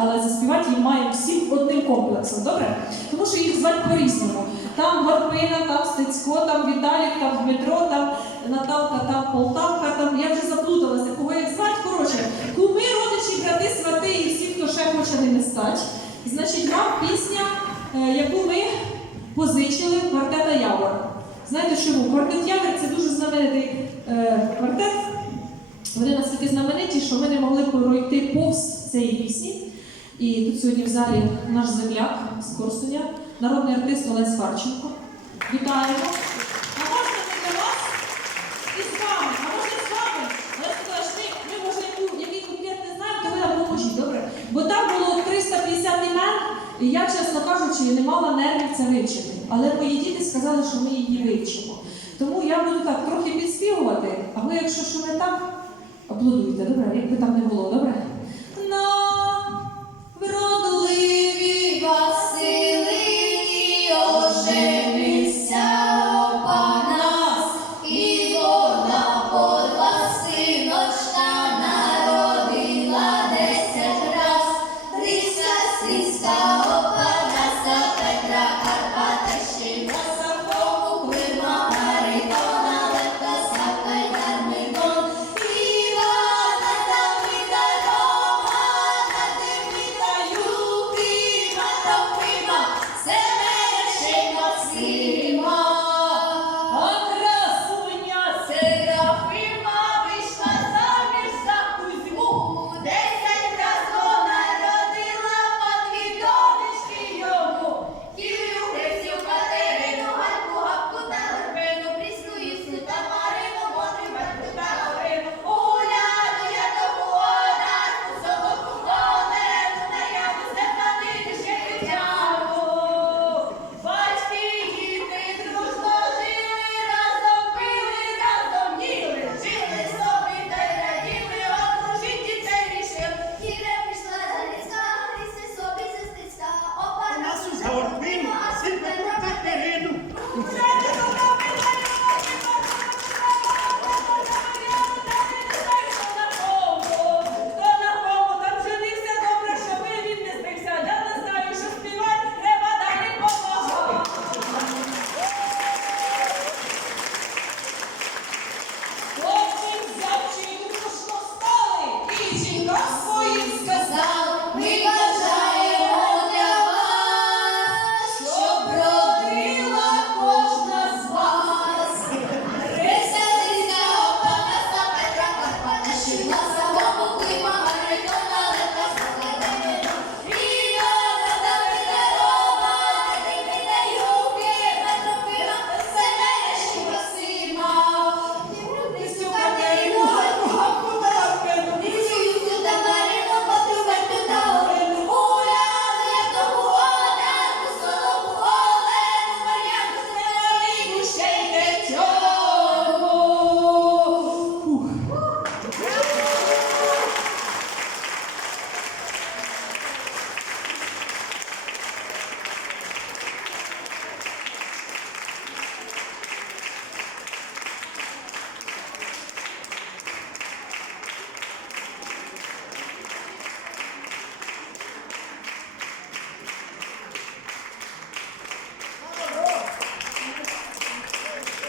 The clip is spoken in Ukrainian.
але заспівати їм маємо всім одним комплексом, добре? Тому що їх звати по-різному. Там Горпина, там Стецько, там Віталік, там Дмитро, там Наталка, там Полтавка, там я вже заплуталася, кого як звати. Коротше, куми, родичі, брати, свати і всі, хто ще хоче ними стати. Значить, вам пісня, е, яку ми позичили квартета Явор. Знаєте чому? Квартет Явор це дуже знаменитий е, квартет. Вони настільки знамениті, що ми не могли пройти повз цієї пісні. І тут сьогодні в залі наш земляк з Корсуня, народний артист Олесь Фарченко. Вітаємо! А можна вас і з вами, а можна з вами. Ми, може який не знаємо, то ви нам поможіть, добре? Бо там було 350 імен, і я, чесно кажучи, не мала нервів це вивчити. Але мої діти сказали, що ми її вивчимо. Тому я буду так трохи підспівувати, а ви, якщо що не так, аплодуйте, добре? Якби там не було, добре?